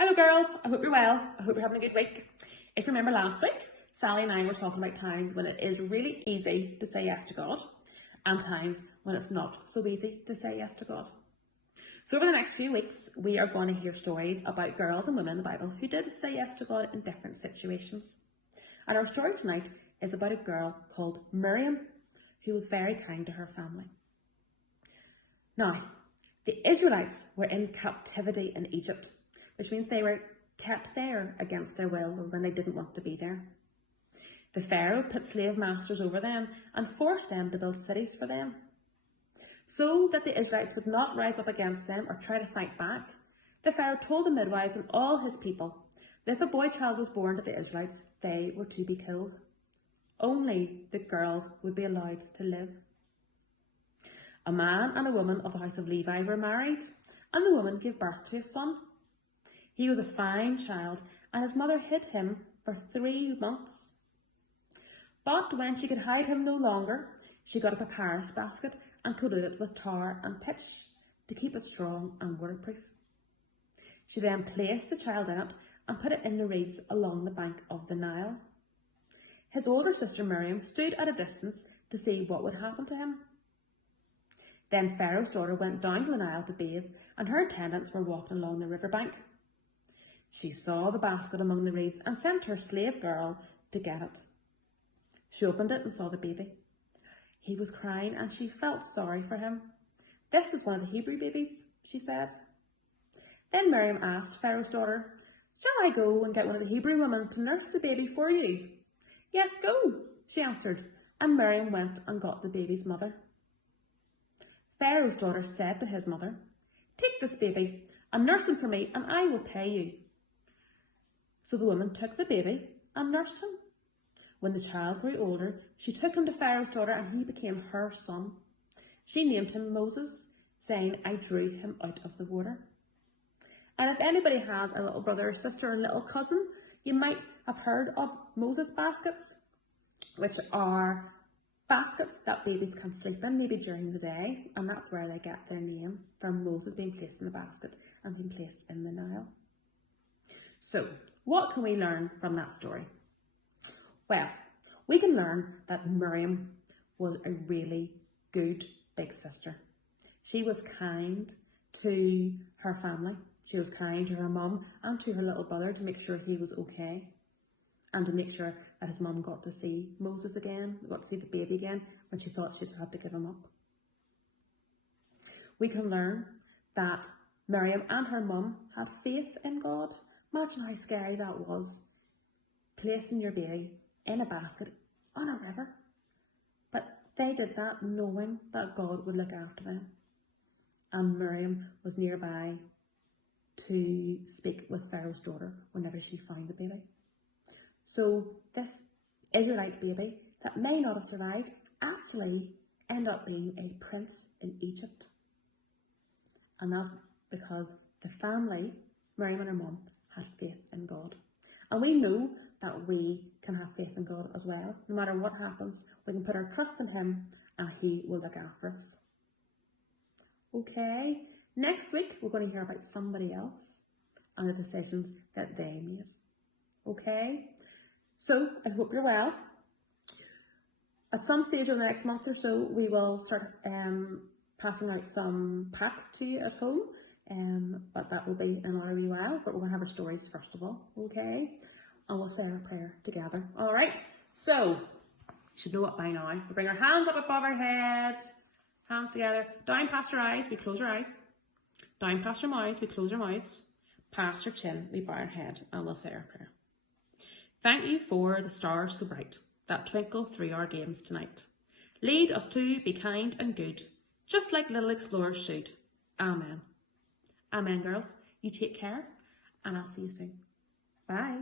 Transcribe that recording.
Hello girls, I hope you're well. I hope you're having a good week. If you remember last week, Sally and I were talking about times when it is really easy to say yes to God and times when it's not so easy to say yes to God. So over the next few weeks, we are going to hear stories about girls and women in the Bible who did say yes to God in different situations. And our story tonight is about a girl called Miriam who was very kind to her family. Now, the Israelites were in captivity in Egypt, which means they were kept there against their will or when they didn't want to be there. The Pharaoh put slave masters over them and forced them to build cities for them. So that the Israelites would not rise up against them or try to fight back, the Pharaoh told the midwives and all his people that if a boy child was born to the Israelites, they were to be killed. Only the girls would be allowed to live. A man and a woman of the house of Levi were married, and the woman gave birth to a son. He was a fine child, and his mother hid him for 3 months. But when she could hide him no longer, she got a papyrus basket and coated it with tar and pitch to keep it strong and waterproof. She then placed the child in it and put it in the reeds along the bank of the Nile. His older sister Miriam stood at a distance to see what would happen to him. Then Pharaoh's daughter went down to the Nile to bathe, and her attendants were walking along the riverbank. She saw the basket among the reeds and sent her slave girl to get it. She opened it and saw the baby. He was crying and she felt sorry for him. "This is one of the Hebrew babies," she said. Then Miriam asked Pharaoh's daughter, "Shall I go and get one of the Hebrew women to nurse the baby for you?" "Yes, go," she answered, and Miriam went and got the baby's mother. Pharaoh's daughter said to his mother, "Take this baby and nurse him for me, and I will pay you." So the woman took the baby and nursed him. When the child grew older, she took him to Pharaoh's daughter and he became her son. She named him Moses, saying, "I drew him out of the water." And if anybody has a little brother or sister or little cousin, you might have heard of Moses baskets, which are baskets that babies can sleep in, maybe during the day, and that's where they get their name, from Moses being placed in the basket and being placed in the Nile. So, what can we learn from that story? Well, we can learn that Miriam was a really good big sister. She was kind to her family. She was kind to her mum and to her little brother to make sure he was okay, and to make sure that his mum got to see Moses again, got to see the baby again when she thought she'd had to give him up. We can learn that Miriam and her mum had faith in God. Imagine how scary that was, placing your baby in a basket on a river. But they did that knowing that God would look after them. And Miriam was nearby to speak with Pharaoh's daughter whenever she found the baby. So this Israelite baby that may not have survived actually ended up being a prince in Egypt. And that's because the family, Miriam and her mum, had faith in God. And we know that we can have faith in God as well. No matter what happens, we can put our trust in him and he will look after us. Okay, next week we're going to hear about somebody else and the decisions that they made. Okay, so I hope you're well. At some stage over the next month or so, we will start passing out some packs to you at home. But that will be in another wee while. But we're going to have our stories first of all, okay? And we'll say our prayer together. All right. So you should know it by now. We bring our hands up above our head, hands together, down past our eyes. We close our eyes. Down past our mouths. We close our mouths. Past our chin. We bow our head, and we'll say our prayer. Thank you for the stars so bright that twinkle through our games tonight. Lead us to be kind and good, just like little explorers should. Amen. Amen, girls. You take care, and I'll see you soon. Bye.